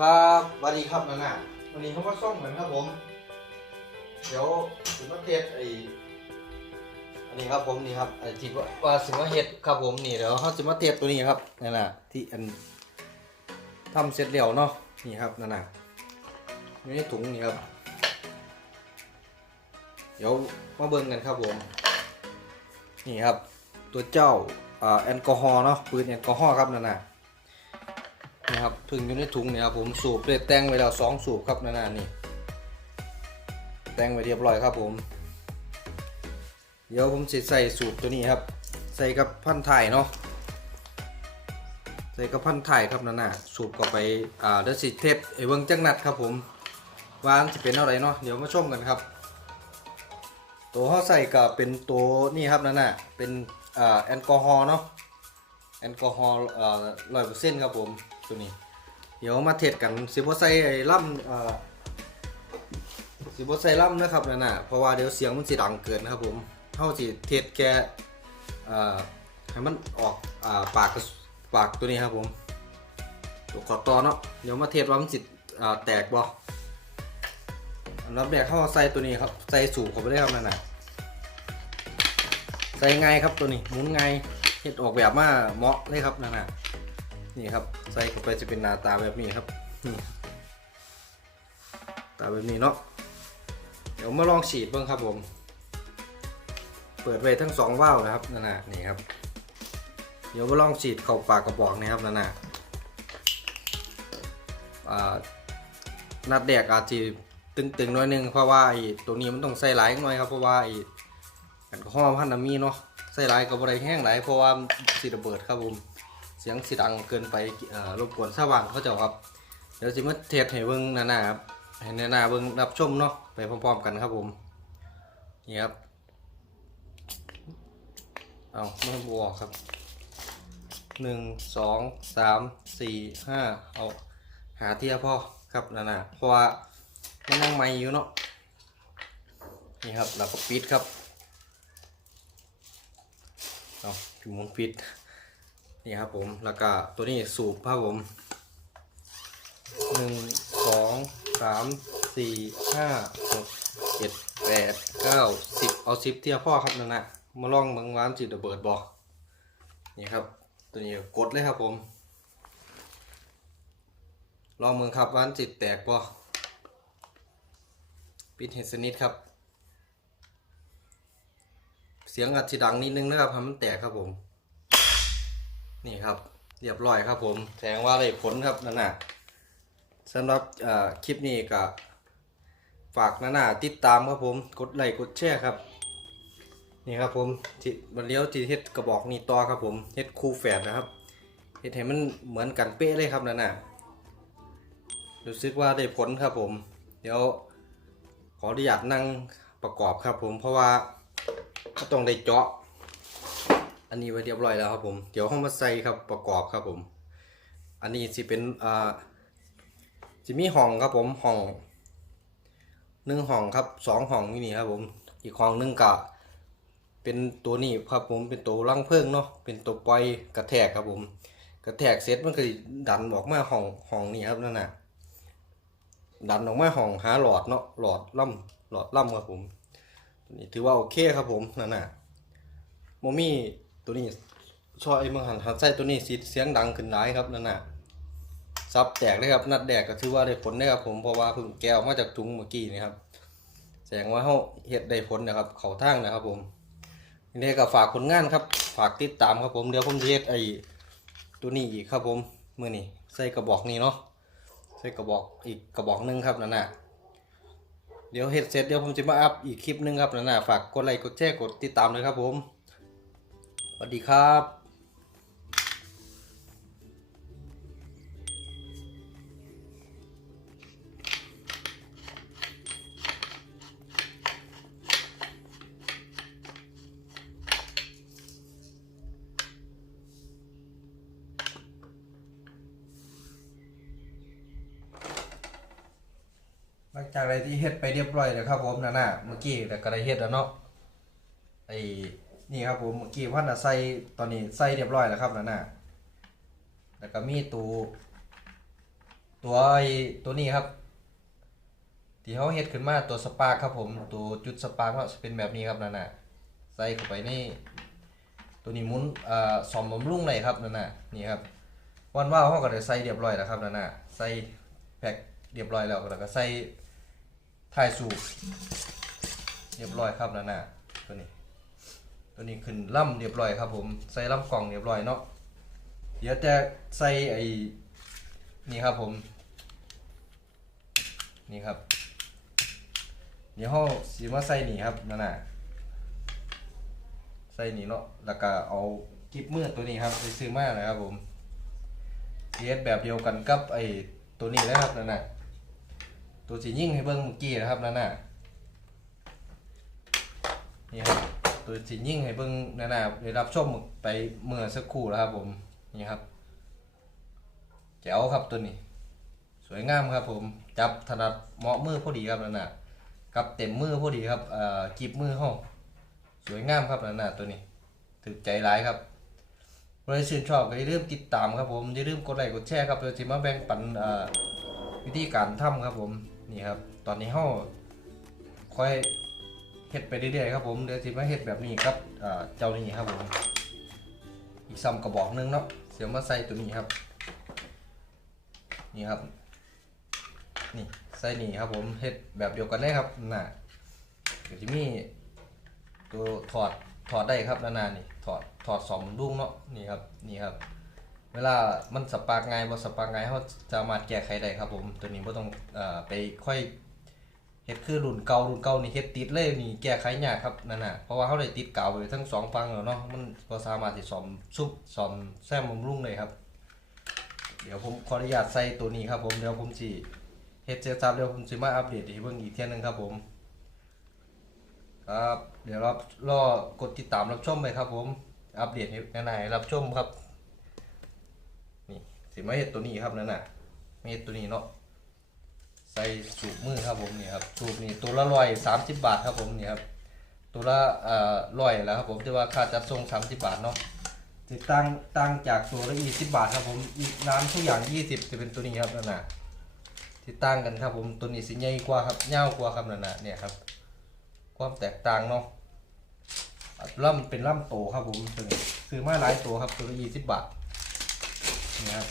ครับสวัสดีครับนานาวันนี้เขามาส่งเหมือนครับผม เดี๋ยวถึงมาเทศไออันนี้ครับผมนี่ครับไอที่ว่าสิมาเฮ็ดครับผมนี่เดี๋ยวเขาสิมาเทศตัวนี้ครับนั่นน่ะที่อันทำเสร็จแล้วเนาะนี่ครับนั่นน่ะอยู่ในถุงนี่ครับ เดี๋ยวมาเบิ่งกันครับผม นี่ครับ ตัวเจ้าอ่าแอลกอฮอล์เนาะปืนแอลกอฮอล์ครับนั่นน่ะ นะครับพึ่งอยู่ในถุงเนี่ยครับผมสูบเลยแต่งไว้แล้วสองสูบครับนานานี่แต่งไว้เรียบร้อยครับผม เดี๋ยวผมจะใส่สูบตัวนี้ครับ ใส่กับพันถ่ายเนาะใส่กับพันถ่ายครับนานาสูบเข้าไปอ่าเดสิเทสไอเบิ้งจังนัดครับผมว่านจะเป็นอะไรเนาะเดี๋ยวมาชมกันครับ ตัวเขาใส่ก็เป็นตัวนี่ครับนั่นน่ะเป็นอ่าแอลกอฮอล์เนาะแอลกอฮอล์ร้อยเปอร์เซ็นต์ครับผม ตัวนี้ เดี๋ยวมาเทสกันสิบใส่ไอ้ล่ำเอ่อสิบใส่ล่ำนะครับนั่นน่ะเพราะว่าเดี๋ยวเสียงมันสิดังเกินนะครับผมเท่าสิเทสแกเอ่อให้มันออกอ่าปากปากตัวนี้ครับผมตัวขอต่อเนาะเดี๋ยวมาเทสว่ามันสิอ่าแตกบ่อันดับแรกเข้าใส่ตัวนี้ครับใส่สูบเข้าไปเลยครับนั่นน่ะใส่ไงครับตัวนี้หมุนไงเฮ็ดออกแบบมาเหมาะเลยครับนั่นน่ะ นี่ครับ ใส่เข้าไปจะเป็นหน้าตาแบบนี้ครับนี่ตาแบบนี้เนาะเดี๋ยวมาลองฉีดเบ้างครับผม เปิดไว้ทั้งสองว่าวนะครับนั่นน่ะนี่ครับ เดี๋ยวมาลองฉีดเข้าปากกระบอกนะครับนั่นน่ะอ่านัดแดกอาจจะตึงๆน้อยนึงเพราะว่าไอ้ตัวนี้มันต้องใส่หลายหน่อยครับเพราะว่าไอ้แอลกอฮอล์พันธมีเนาะใส่หลายกับบริแห้งหลายเพราะว่าสีระเบิดครับผม เสียงสีดังเกินไปรบกวนชาวบ้านเขาเจ้าครับ เดี๋ยวสิมาเทสให้เบิ่งหนาๆครับให้หนาๆเบิ่งรับชมเนาะไปพร้อมๆกันครับผมนี่ครับเอาไม่บวกครับหนึ่งสองสามสี่ห้าเอาหาเทียพ่อครับหนาๆเพราะว่ามันยังใหม่อยู่เนาะนี่ครับแล้วก็ปิดครับเอาพิมพ์ปิด นี่ครับผมแล้วก็ตัวนี้สูบครับผมหนึ่งสองสามสี่ห้าหกเจ็ดแปดเก้าสิบเอาสิบเทียพ่อครับนั่นนะมาลองเบางร้านจิตระเบิดบอกนี่ครับ ตัวนี้กดเลยครับผม ลองมือครับร้านจิตแตกบ่ปิดเห็ดสนิทครับ เสียงอาจจะดังนิดนึงนะครับให้มันแตกครับผม นี่ครับ เรียบร้อยครับผมแสดงว่าได้ผลครับนั่นน่ะสำหรับคลิปนี้ก็ฝากนั่นน่ะติดตามครับผมกดไลค์กดแชร์ครับ นี่ครับผมที่มันเลี้ยวที่เฮ็ดกระบอกนี่ต่อครับผมเฮ็ดคู่แฝดนะครับเฮ็ดให้มันเหมือนกันเป๊ะเลยครับนั่นน่ะรู้สึกว่าได้ผลครับผม เดี๋ยวขออนุญาตนั่งประกอบครับผมเพราะว่าก็ต้องได้เจาะ อันนี้ไว้เรียบร้อยแล้วครับผม เดี๋ยวห้องมาใส่ครับประกอบครับผม อันนี้สิเป็นอ่าสิมีห้องครับผมห้องหนึ่งห้องครับสองห้องนี่นี่ครับผม อีกห้องหนึงก็เป็นตัวนี้ครับผมเป็นตัวรังเพลิงเนาะเป็นตัวปล่อยกระแทกครับผม กระแทกเสร็จมันก็ดันออกมาห้องห้องนี้ครับนั่นน่ะดันออกมาห้องหาหลอดเนาะหลอดล่ำหลอดล่ำครับผมนี่ถือว่าโอเคครับผมนั่นน่ะโมมี่ ตัวนี้ชอยมังหันหันไส้ตัวนี้สีเสียงดังขึ้นหลายครับนั่นน่ะซับแตกเลยครับนัดแดกก็ถือว่าได้ผลนะครับผมเพราะว่าเพิ่งแก้วมาจากถุงเมื่อกี้นี่ครับแสดงว่าเขาเฮ็ดได้ผลนะครับ เขาทางนะครับผมนี่ก็ฝากผลงานครับฝากติดตามครับผมเดี๋ยวผมจะเฮ็ดไอ้ตัวนี้อีกครับผมมือนี้ใส่กระบอกนี้เนาะใส่กระบอกอีกกระบอกหนึงครับนั่นน่ะเดี๋ยวเฮ็ดเสร็จเดี๋ยวผมจะมาอัพอีกคลิปหนึงครับนั่นน่ะฝากกดไลค์กดแชร์กดติดตามเลยครับผม วัสดีครับหลังจากอะไรที่เฮ็ดไปเรียบร้อยแล้วครับผมนั่นน่ะเมื่อกี้แต่ก็ได้เฮ็ดแล้วเนาะไอ นี่ครับผมเมื่อกี้พันน่ะใส่ตอนนี้ใส่เรียบร้อยแล้วครับนั่นน่ะแล้วก็มีตูตัวไอตัวนี้ครับ ที่เขาเฮ็ดขึ้นมาตัวสปาร์คครับผมตัวจุดสปาร์คก็จะเป็นแบบนี้ครับนั่นน่ะใส่เข้าไปในตัวนี้มุนอ่าสอมบำรุงเลยครับนั่นน่ะนี่ครับวันว่าวเขาก็ได้ใส่เรียบร้อยแล้วครับนั่นน่ะใส่แพ็คเรียบร้อยแล้วแล้วก็ใส่ถ่ายสูบเรียบร้อยครับนั่นน่ะ ตัวนี้ขึ้นล่ำเรียบร้อยครับผม ใส่ล่ำกล่องเรียบร้อยเนาะ เดี๋ยวจะใส่ไอ้นี่ครับผม นี่ครับ เดี๋ยวเราสีมาใส่นี่ครับนั่นน่ะใส่นี่เนาะ แล้วก็เอากิบมือตัวนี้ครับไปซื้อมานะครับผมเทียแบบเดียวกันกับไอ้ตัวนี้นะครับนั่นน่ะ ตัวสียิ่งให้เบิ้งเมื่อกี้นะครับนั่นน่ะ นี่ครับ ตัวสียิ่งให้เบิ้งนั่นน่ะได้รับชมไปเมื่อสักครู่แล้วครับผมนี่ครับแจ๋วครับตัวนี้ สวยงามครับผมจับถนัดเหมาะมือพอดีครับนั่นน่ะกับเต็มมือพอดีครับเอ่อกีบมือห้องสวยงามครับนั่นน่ะตัวนี้ถึกใจร้ายครับใครชื่นชอบก็อย่าลืมติดตามครับผมอย่าลืมกดไลค์กดแชร์ครับเดี๋ยวจะมาแบ่งปันวิธีการทำครับผมนี่ครับ ตอนนี้ห้องค่อย เฮ็ดไปเรื่อยๆครับผมเดี๋ยวจะมาเฮ็ดแบบนี้ครับเจ้านี้ครับผม อีกซ้ำกระบอกหนึงเนาะเสียมาใส่ตัวนี้ครับ นี่ครับ นี่ใส่นี่ครับผมเฮ็ดแบบเดียวกันเลยครับน่ะเดี๋ยวจะมีตัวถอดถอดได้ครับนานานี่ถอดถอดสองดุ้งเนาะนี่ครับนี่ครับ เวลามันสปาร์กไงบ่สปาร์กไงเขาจะมาแก้ไขได้ครับผมตัวนี้บ่ต้องอไปค่อย เฮ็ดคือรุ่นเก่ารุ่นเก่านี่เฮ็ดติดเลยนี่แก้ไขยากครับนั่นน่ะเพราะว่าเขาได้ติดเก่าไว้ทั้งสองฝั่งแล้วเนาะมันก็สามารถที่ซ่อมซุบซ่อมแซมบำรุงได้ครับ เดี๋ยวผมขออนุญาตใส่ตัวนี้ครับผมเดี๋ยวผมสิเฮ็ดเสร็จสับเดี๋ยวผมสิมาอัปเดตให้เบิ่งอีกเที่ยนึงครับผมครับเดี๋ยวรอรอกดติดตามรับชมไปครับผม อัปเดตให้นายๆรับชมครับ นี่สิมาเฮ็ดตัวนี้ครับนั่นน่ะมาเฮ็ดตัวนี้เนาะ ใส่สูบมือครับผมนี่ครับสูบนี่ตัวละร้อยสามสิบบาทครับผมนี่ครับตัวละเอ่อร้อยแล้วครับผมแต่ว่าค่าจัดส่งสามสิบบาทเนาะติดตั้งตั้งจากตัวละยี่สิบบาทครับผมน้ำทุกอย่างยี่สิบจะเป็นตัวนี้ครับนั่นน่ะที่ตั้งกันครับผมตัวนี้สิใหญ่กว่าครับยากว่าครับนั่นน่ะเนี่ยครับ ความแตกต่างเนาะอะล่ำเป็นล่ำโตครับผมตัวนี้ซื้อมาหลายตัวครับตัวละยี่สิบบาทนี่ครับ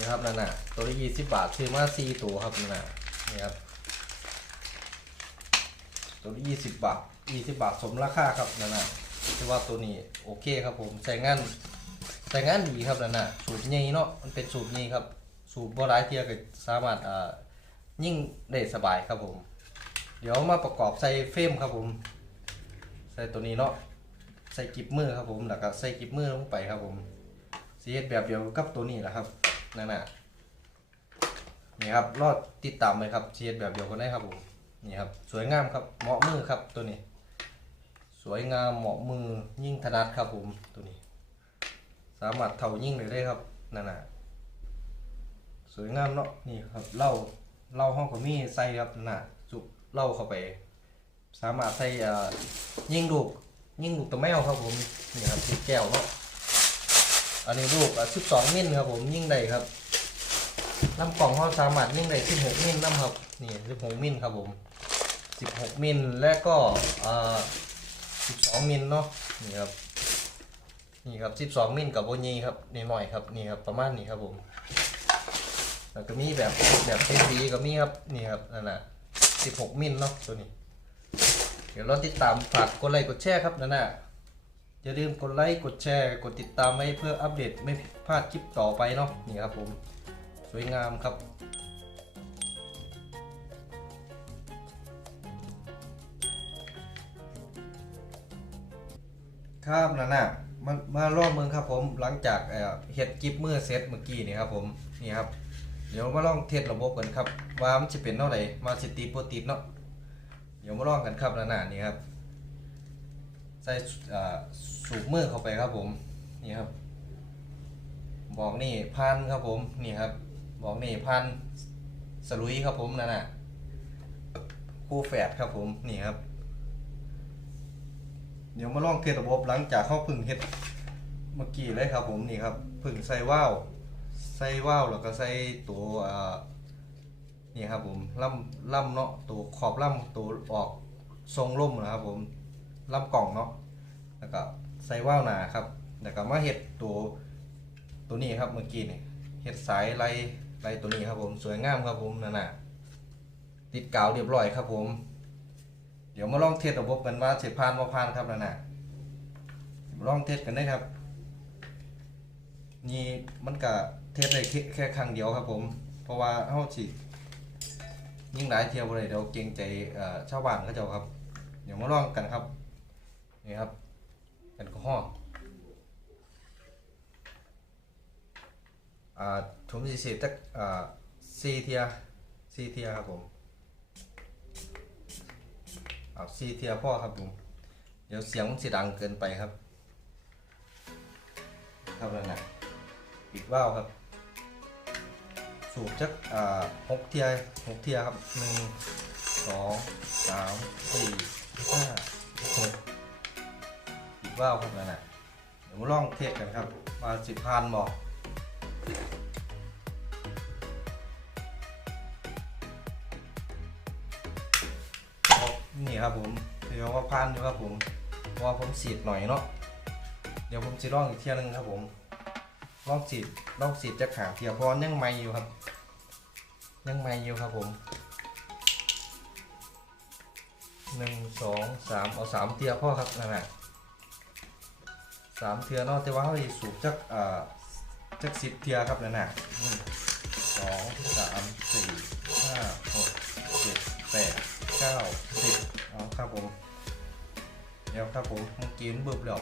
นี่ครับนั่นน่ะตัวละยี่สิบบาทซื้อมาสี่ตัวครับนั่นน่ะนี่ครับตัวนี้ยี่สิบบาทยี่สิบบาทสมราคาครับนั่นน่ะแต่ว่าตัวนี้โอเคครับผมใส่งานใส่งานดีครับนั่นน่ะสูตรใหญ่เนาะมันเป็นสูตรนี้ครับ สูตรบ่ร้ายเทียก็สามารถอ่ายิ่งได้สบายครับผม เดี๋ยวมาประกอบใส่เฟรมครับผม ใส่ตัวนี้เนาะใส่กิบมือครับผมแล้วก็ใส่กิบมือลงไปครับผมสีเฮ็ดแบบเดียวกับตัวนี้แหละครับ นั่นน่ะนี่ครับรอดติดตามเลยครับสีเฮ็ดแบบเดียวกันได้ครับผมนี่ครับสวยงามครับเหมาะมือครับตัวนี้ สวยงามเหมาะมือยิ่งถนัดครับผมตัวนี้ สามารถเท่ายิ่งเลยได้ครับนั่นน่ะสวยงามเนาะนี่ครับเล้าเล้าห้องก็มีใส่ครับนั่นน่ะจุเล้าเข้าไป สามารถใส่ยิ่งลูกยิ่งลูกตัวแมวครับผมนี่ครับที่แก้วเนาะ อันนี้ลูกอะ12มิลครับผมยิ่งได้ครับลำกล่องเขาสามารถยิ่งได้16มิลน้ำครับนี่16มิลครับผม16มิลและก็อ่า12มิลเนาะนี่ครับนี่ครับ12มิลกับโบญีครับนี่หน่อยครับนี่ครับประมาณนี้ครับผมแล้วก็มีแบบแบบเทปีก็มีครับนี่ครับนั่นแหละ16มิลเนาะตัวนี้ เดี๋ยวเราติดตามฝากกดไลค์กดแชร์ครับนั่นน่ะ อย่าลืมกดไลค์กดแชร์ กดติดตามไว้เพื่ออัปเดตไม่พลาดคลิปต่อไปเนาะนี่ครับผม สวยงามครับครับนั่นน่ะมามาลองเมืองครับผมหลังจากเอ่อเฮ็ดกิฟเมื่อเซตเมื่อกี้นี่ครับผมนี่ครับ เดี๋ยวมาลองเทสระบบกันครับว่ามันจะเป็นเท่าไหร่มาสติดบ่ติดเนาะเดี๋ยวมาลองกันครับนั่นน่ะนี่ครับ ส่สูบมือเข้าไปครับผมนี่ครับ บอกนี่พันครับผมนี่ครับ บอกนี่พันสลุยครับผมนั่นน่ะคู่แฝดครับผมนี่ครับ เดี๋ยวมาลองเทสระบบหลังจากเข้าพึ่งเฮ็ดเมื่อกี้เลยครับผมนี่ครับพึ่งใส่ว่าวใส่ว่าวแล้วก็ใส่ตัวนี่ครับผมล่ำล่ำเนาะตัวขอบล่ำตัวออกทรงร่มนะครับผม ลำกล่องเนาะแล้วก็ใส่ว่าวหนาครับแล้วก็มาเห็ดตัวตัวนี้ครับเมื่อกี้นี่เห็ดสายไรไรตัวนี้ครับผมสวยงามครับผมนั่นน่ะติดกาวเรียบร้อยครับผม เดี๋ยวมาลองเทสระบบกันว่าเสพานว่าพานครับนั่นน่ะลองเทสกันได้ครับ นี่มันก็เทสได้แค่แค่ครั้งเดียวครับผม เพราะว่าเฮาสิยิ่งหลายเที่ยวบ่ได้เดี๋ยวเกรงใจชาวบ้านเขาเจ้าครับ เดี๋ยวมาลองกันครับ นี่ครับแอลกอฮอล์อ่าผมสิเสียจักอ่า4เทีย4เทียครับผมเอา4เทียพ่อครับผม เดี๋ยวเสียงมันสิดังเกินไปครับครับนั่นน่ะปิดว่าวครับ สูบจักหกเทียหกเทียครับหนึ่งสองสามสี่ห้าหก ว่าวครับนั่นน่ะเดี๋ยวมาลองเทสกันครับมาสิบพันบอกนี่ครับผมถือว่าพันอยู่ครับผมว่าผมสีดหน่อยเนาะเดี๋ยวผมจะลองอีกเทียนึงครับผมลองสีดลองสีดจะขาเทียบพรยังไม่อยู่ครับ ยังไม่อยู่ครับผมหนึ่งสองสามเอาสามเทียพ่อครับนั่นแหละ สามเทียเนาะแต่ว่าเขาสิสูบจักอ่าจักสิบเทียครับนั่นและหนึ่งสองสามสี่ห้าหกเจ็ดแปดเก้าสิบเอาครับผมเดี๋ยวครับผมมื่อกี้มันบึบแล้ว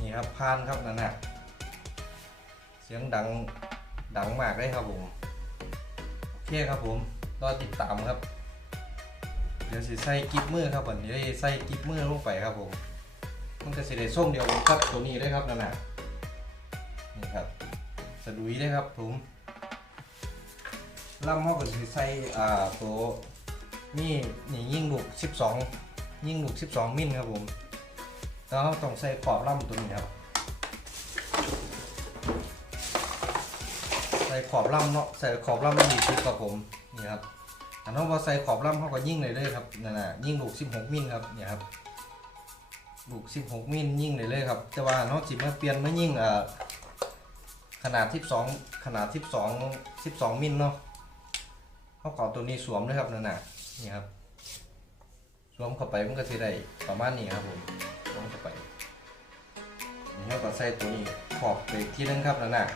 นี่ครับพานครับนั่นแหละเสียงดังดังมากเลยครับผมโอเคครับผมรอติดตามครับ เดี๋ยวสิใส่กิฟมือครับผมเดี๋ยวใส่กิฟมือลงไปครับผม มันจะสิได้ส้มเดียวกันครับตัวนี้ได้ครับนั่นน่ะนี่ครับสะดุยได้ครับผมล่ำเขาก็สิใส่อ่าตัวนี่นี่ยิ่งลูก12 ยิ่งลูก12 มิลครับผมแล้วเราต้องใส่ขอบล่ำตัวนี้ครับใส่ขอบล่ำเนาะใส่ขอบล่ำมันดีที่กับผมนี่ครับอันนั้นพอใส่ขอบล่ำเขาก็ยิ่งเลยเลยครับนั่นน่ะยิ่งลูก16 มิลครับเนี่ยครับ ลูก16 มิลยิ่งเลยเลยครับ แต่ว่าเนาะจิมาเปลี่ยนมายิ่งเอ่อขนาด 12 ขนาด 12 12 มิลเนาะเขาเก่าตัวนี้สวมเลยครับนั่นน่ะนี่ครับสวมเข้าไปมันก็จะได้ประมาณนี้ครับผมสวมเข้าไปนี่เราก็ใส่ตัวนี้ขอบไปอีกที่นึงครับนั่นน่ะ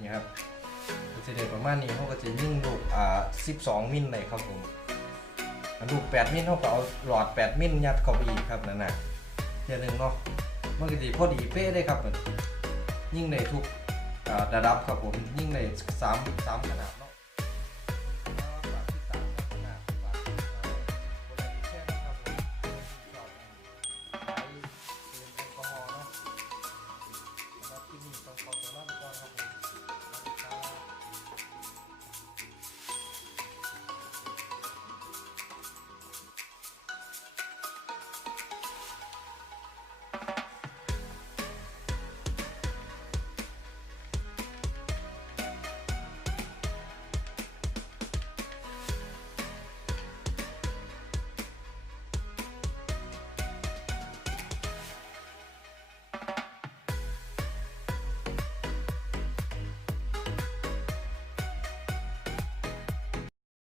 นี่ครับก็จะได้ประมาณนี้เขาก็จะยิ่งลูกอ่า 12 มิลเลยครับผมลูก8มิลเขาก็เอาหลอด 8 มิลยัดเข้าไปอีกครับนั่นน่ะ เทียหนึงเนาะมันก็ดีพอดีเป๊ะเลยครับมันยิ่งในทุกอ่าระดับครับผมยิ่งใน3 3ขนาดเนาะ